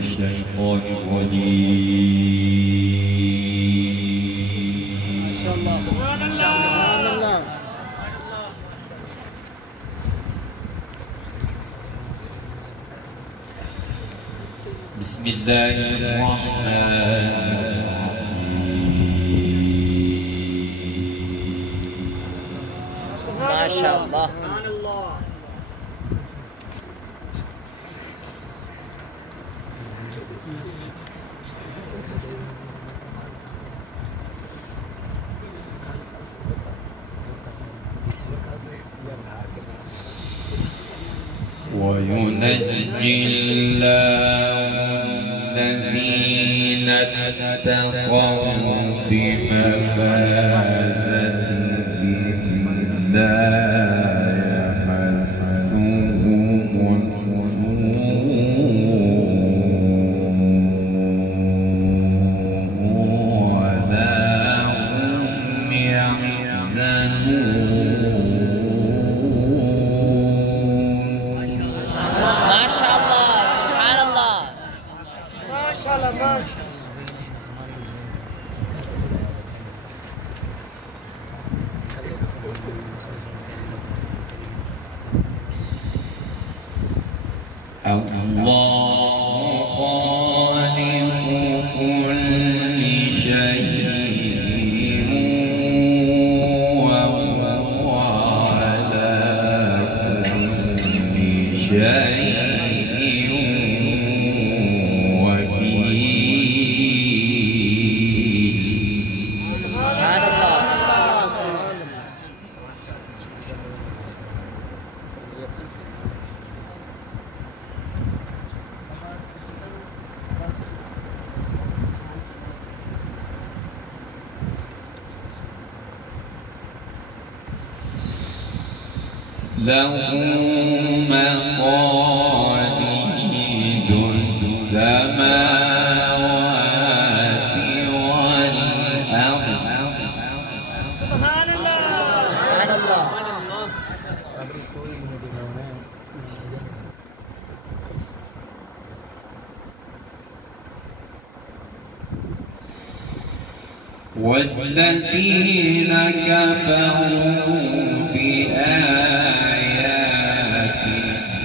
الشيطان الرجيم. ما شاء الله سبحان الله. بسم الله الرحمن ما شاء الله. وينجي الله الذين اتقوا بمفازتهم لا يمسهم السوء ولا هم يحزنون. الله خالق كل شيء وهو على كل شيء له مقاليد السماوات والأرض. سبحان الله سبحان الله. والذين كفروا بآيات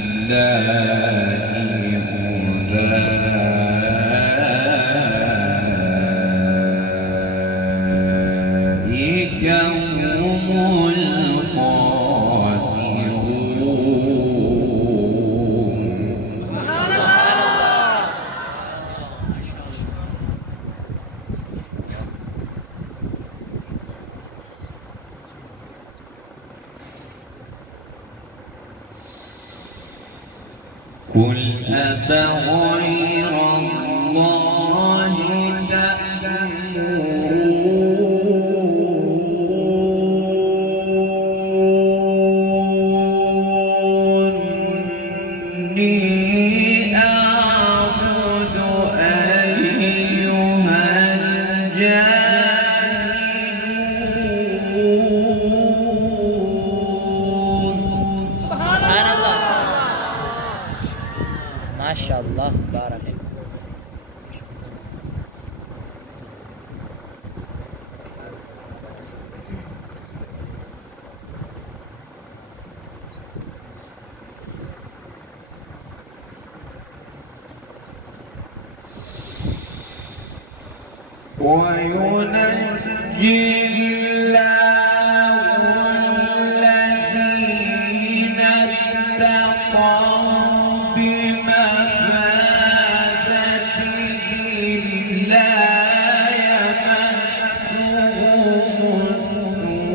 الله أولئك هم الخاسرون. قل أفغير الله تأمروني أعبد أيها الجاهلون. سبحان الله ما شاء الله بارك الله. وينجي الله الذين اتقوا بمفازتهم لا يمسهم السوء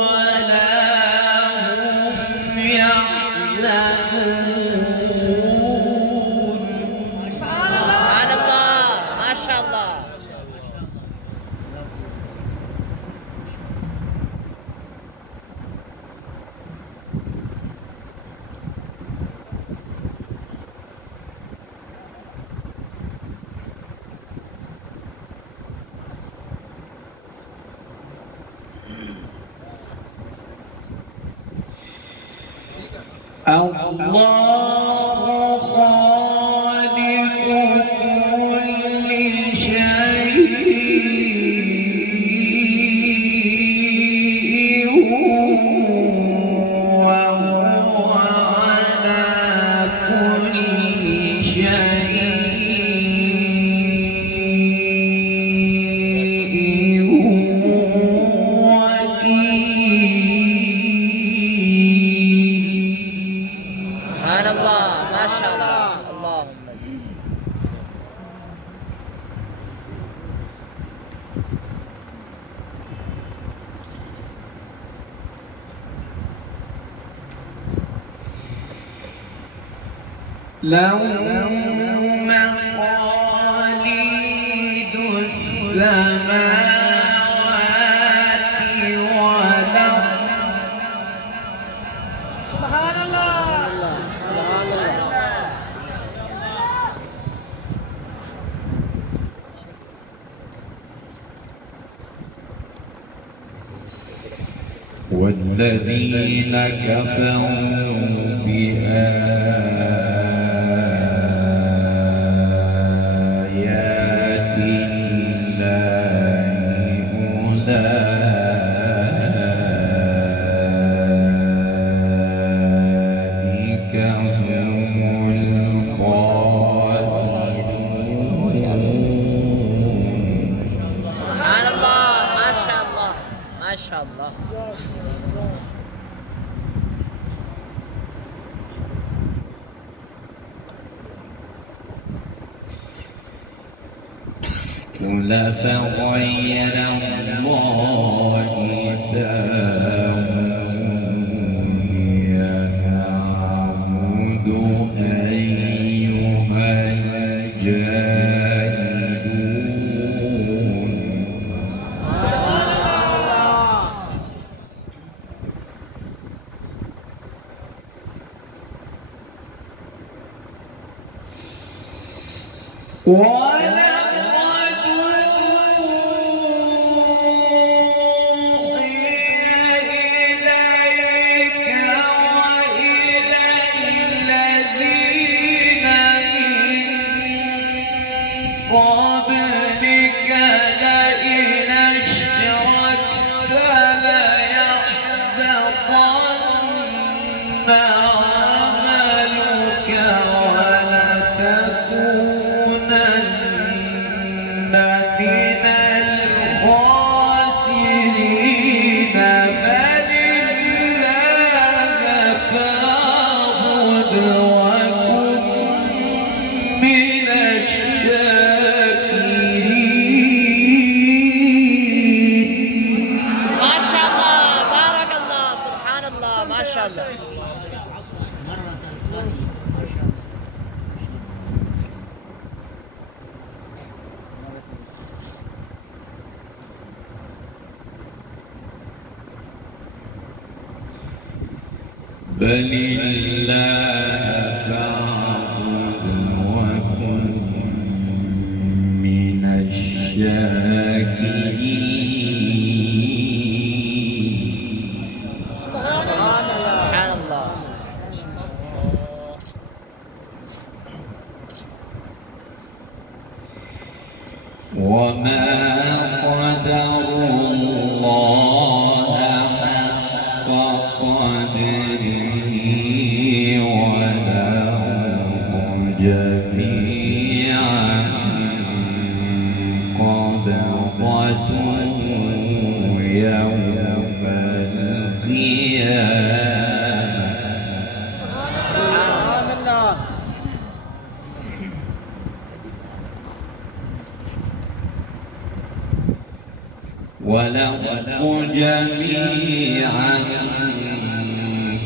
ولا هم يحزنون. الله خالق كل شيء وهو على كل شيء سبحان الله ما شاء الله اللهم له مقاليد السماوات والأرض سبحان الله والذين كفروا بآيات الله أولئك هم الخاسرون. سبحان الله ما شاء الله ما شاء الله قل فغير الله تأمروني أعبد أيها الجاهلون. ولقد أوحي إليك وإلى الذين من قبلك لئن أشركت ليحبطن عملك ولتكونن من الخاسرين. بل الله فاعبد وكن من الشاكرين. ما شاء الله بارك الله سبحان الله ما شاء الله بل الله فاعبد وكن من الشاكرين. سبحان الله وما قدروا الله حق قدره والأرض جميعا قبضته يوم القيامة. سبحان الله والأرض جميعا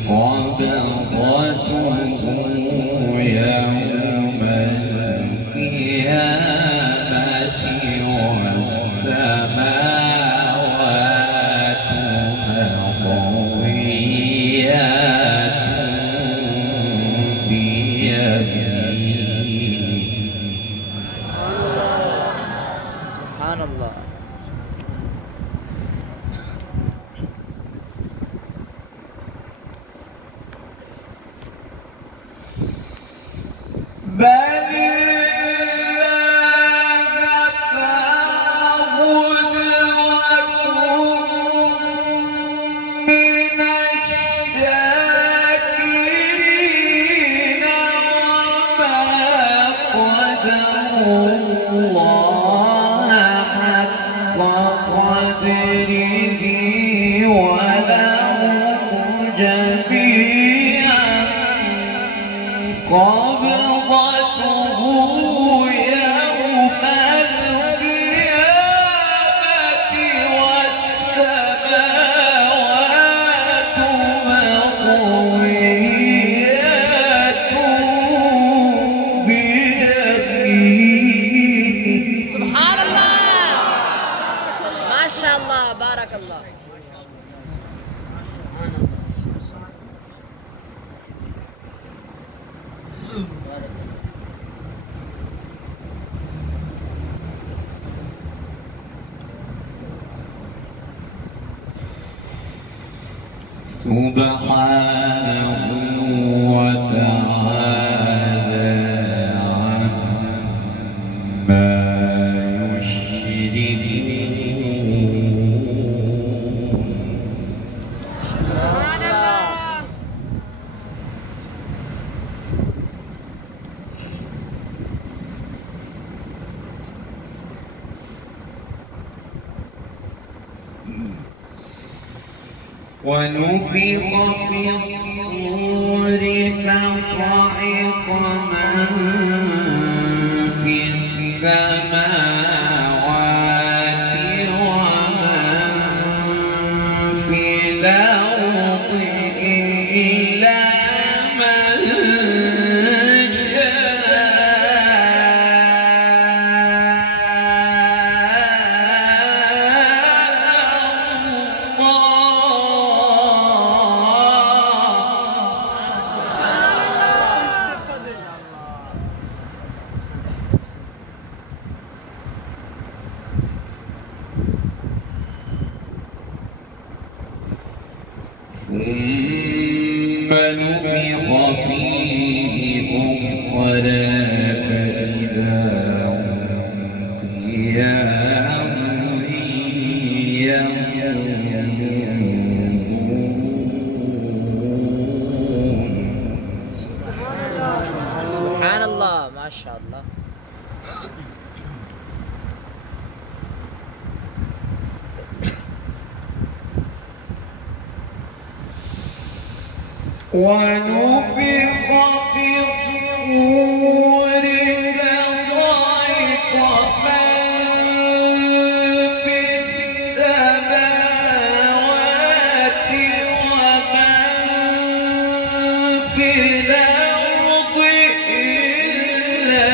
قبضته يوم القيامة والسماوات مطويات بيمينه. سبحان الله قبضته يوم القيامة والسماوات مطويات بيمينه. سبحان الله ما شاء الله بارك الله. سبحانه وتعالى عما يشركون. سبحان الله. ونفخ في الصور فصعق من في السماوات ومن في الأرض إلا من ثم نفخ فيه أخرى فإذا هم قيام ينظرون. سبحان الله ما شاء الله. ونفخ في الصور فصعق من في السماوات ومن في الأرض إلا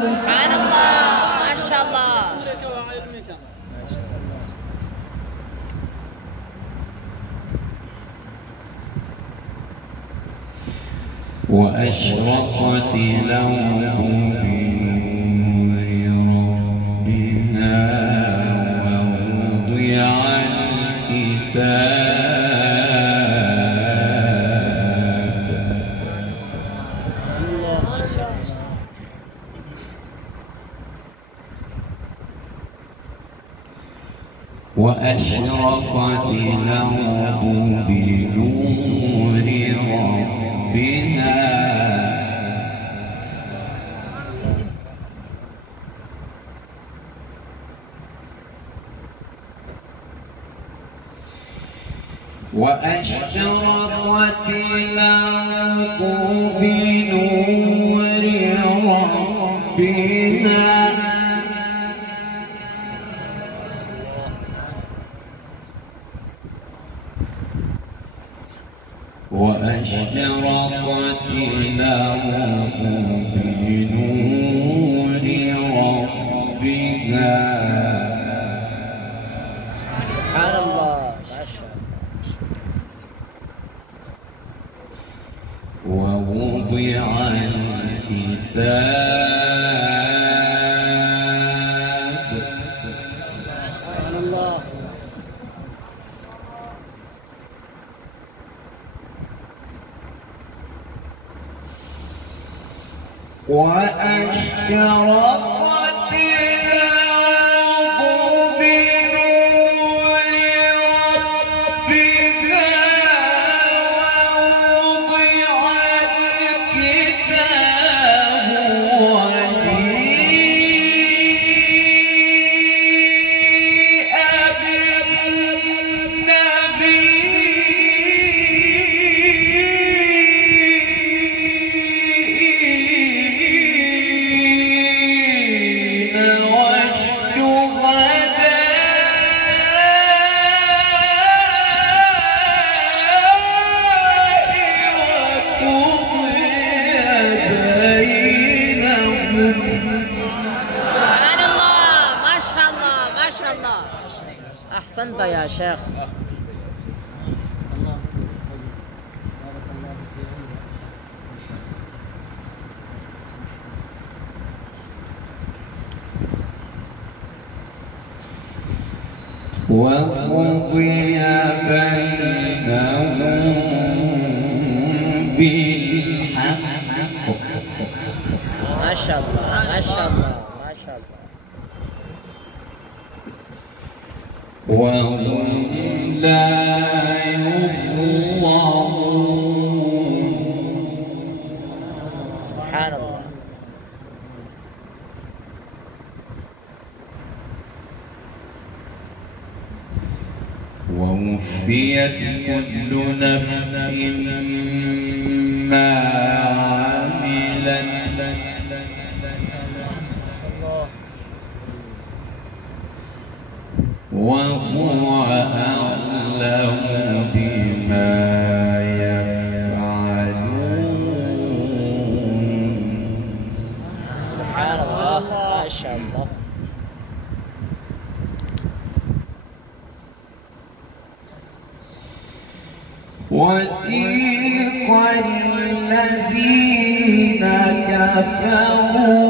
سبحان الله ما شاء الله. وأشرقت الأرض بنور ربها ووضع الكتاب ما شاء الله. وأشرقت الأرض بنور ربها وأشرقت الأرض بنور ربها وأشرقت الأرض بنور ربها سبحان الله ما شاء الله. ووضع الكتاب سبحان الله. وأشرقت الأرض بنور ربها ووضع الكتاب أحسنت يا شيخ. وقضي بينهم بالحق. ما شاء الله ما شاء الله ما شاء الله. وهم لا يظلمون. سبحان الله. ووفيت كل نفس ما عملت وهو أعلم بما يفعلون. سبحان الله ما شاء الله. وسيق الذين كفروا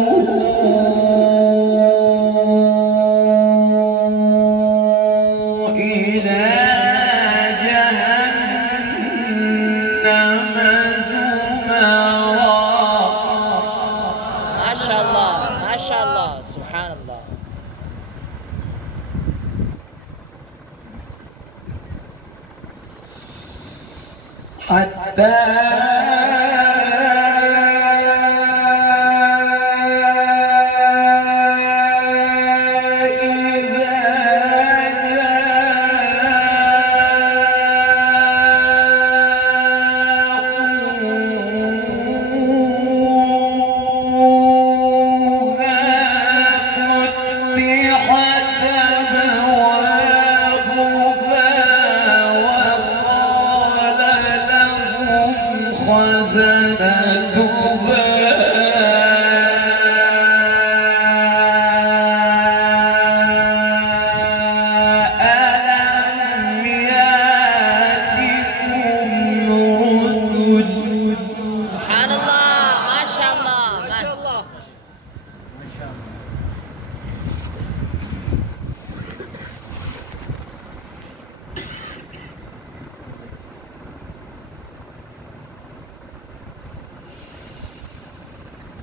إلى جهنم زمرا. ما شاء الله ما شاء الله. سبحان الله. حتى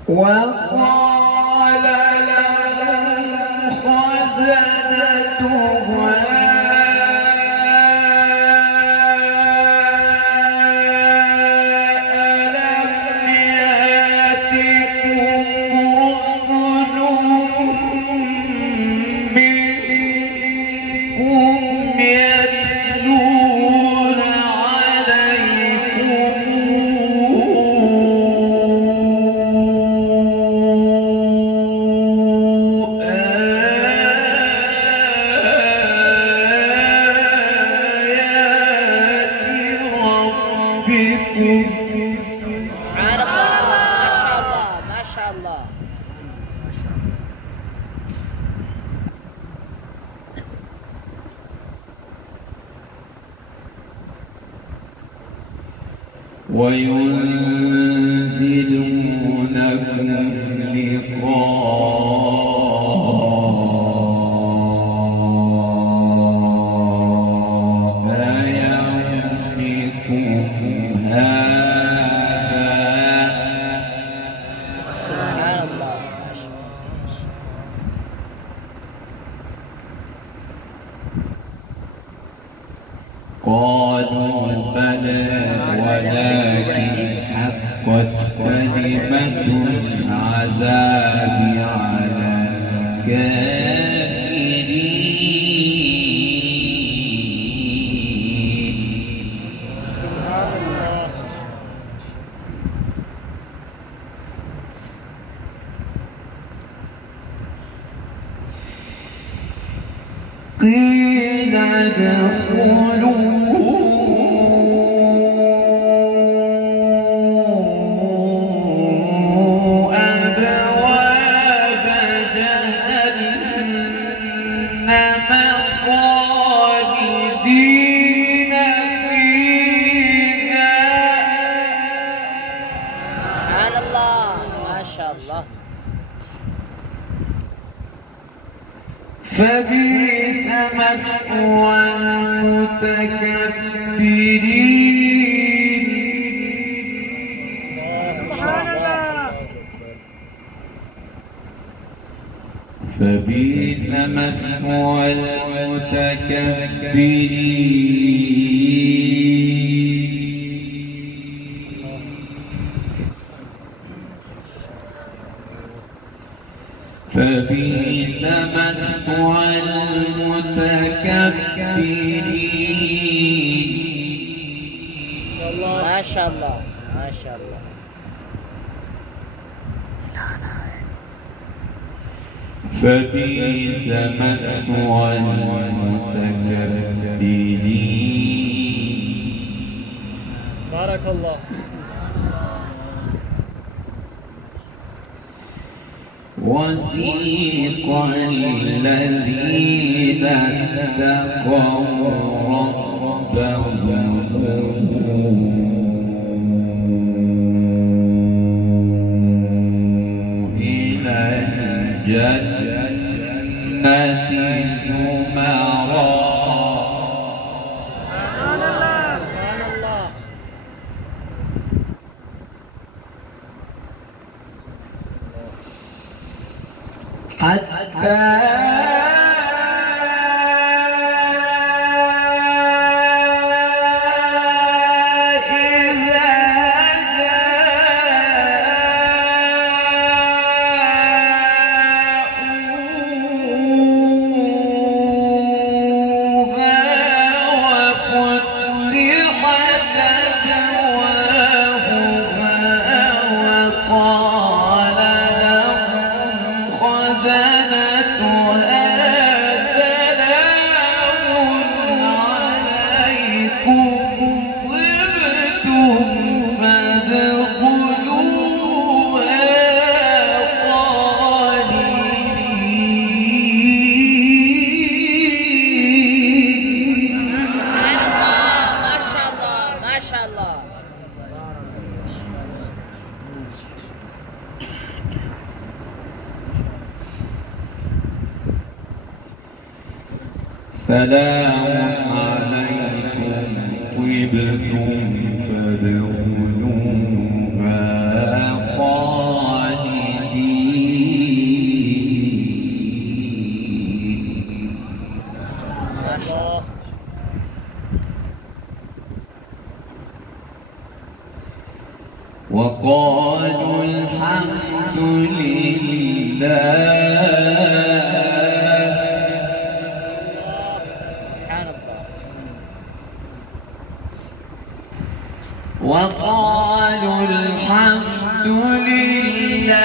وقال لهم خزنتها ألم يأتكم رسل منكم يتلون عليكم سبحان الله ما شاء الله ما شاء الله. وينذرونكم لقاء يومكم هذا. ولكن حقت كلمة العذاب على الكافرين. قيل ادخلوا أبواب جهنم خالدين فيها. سبحان الله ما شاء الله. فبئس مثوى المتكبرين. فبئس مثوى المتكبرين. فبئس مثوى المتكبرين. ما شاء الله ما شاء الله. فبئس مثوى المتكبرين. بارك الله. وسيق الذين اتقوا ربهم إلى الجنة زمرا. سبحان الله. حتى سلام عليكم طبتم فادخلوها خالدين. وقالوا الحمد لله. وقالوا الحمد لله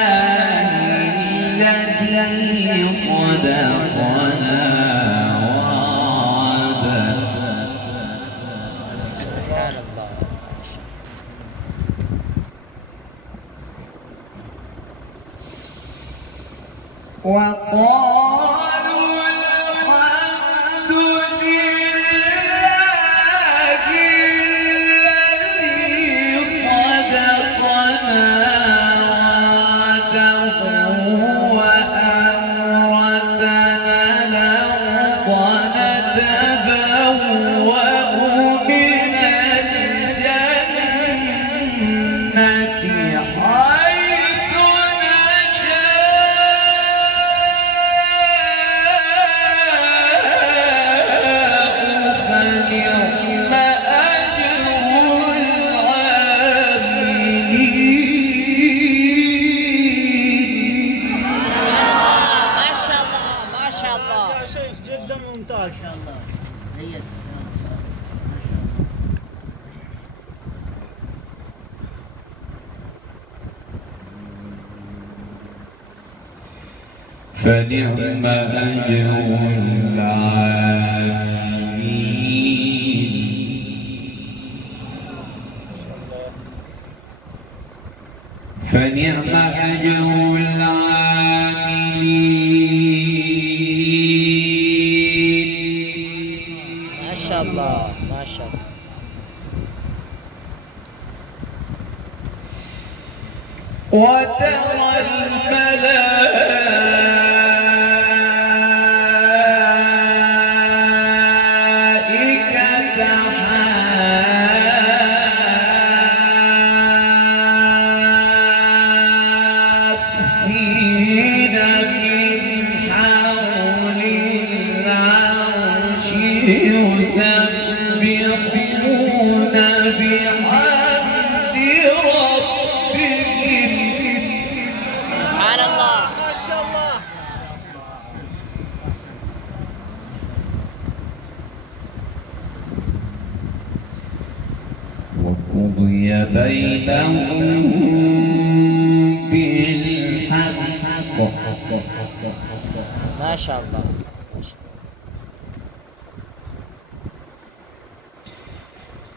الذي صدقنا وعده. سبحان الله. وقالوا الحمد لله الذي صدقنا فنعم أجر العاملين. فنعم أجر العاملين. ما شاء الله ما شاء الله. وترى الملائكة حافين من حول العرش يسبحون بحمد ربهم. سبحان الله ما شاء الله. وقضي بينهم بالحق. ما شاء الله.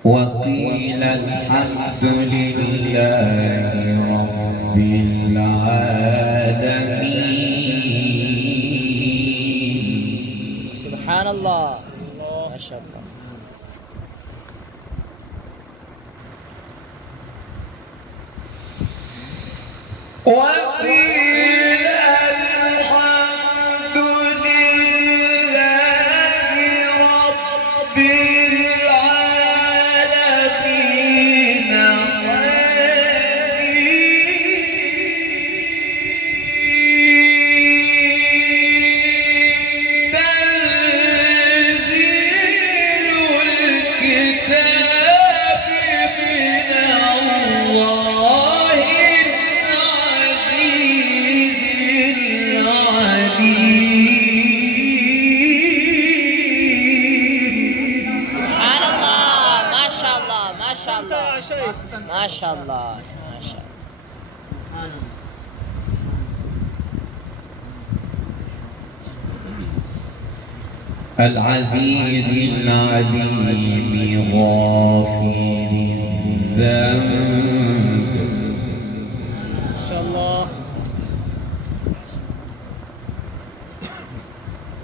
وقيل الحمد لله رب العالمين. سبحان الله ما شاء الله. وقيل الحمد لله رب العالمين. تنزيل الكتاب من الله العزيز العليم. سبحان الله ما شاء الله ما شاء أنت يا الله شيخ. ما شاء الله ما شاء الله. العزيز العليم غافر الذنب. ما شاء الله.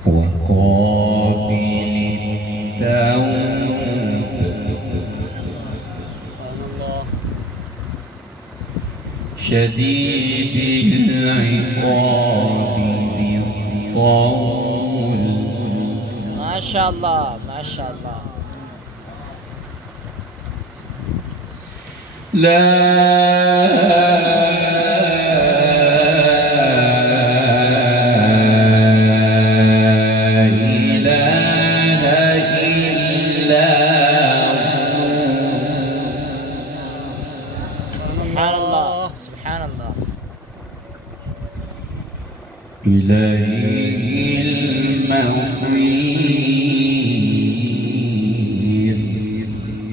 وقابل التوب. سبحان الله. شديد العقاب ذي الطول. ما شاء الله ما شاء الله. لا إله إلا هو. سبحان الله سبحان الله. إليه المصير.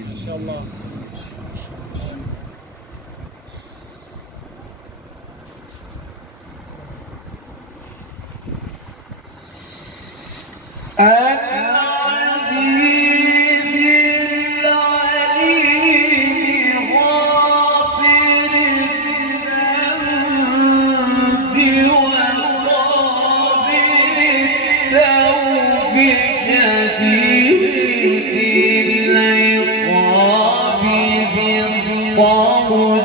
ما شاء الله. العزيز العليم غافر الذنب وقابل التوب شديد العقاب ذي الطول.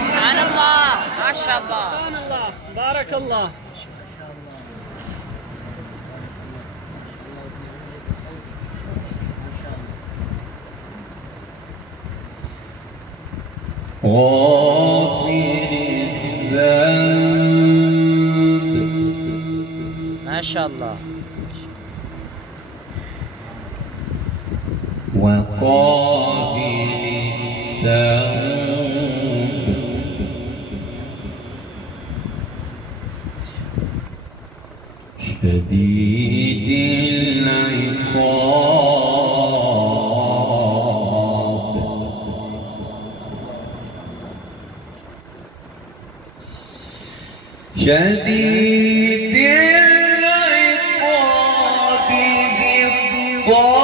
سبحان الله ما شاء الله. سبحان الله. بارك الله. غافر الذنب. ما شاء الله. وقابل التوب. شديد العقاب شديد العقاب بالطول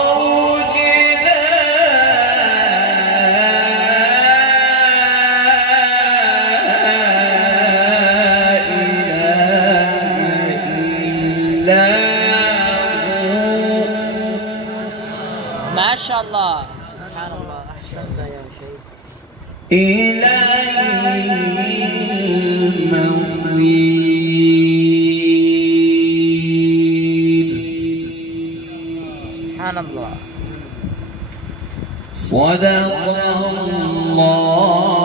ما شاء الله سبحان الله أحسنت يا شيخ إليه المصير سبحان الله صدق الله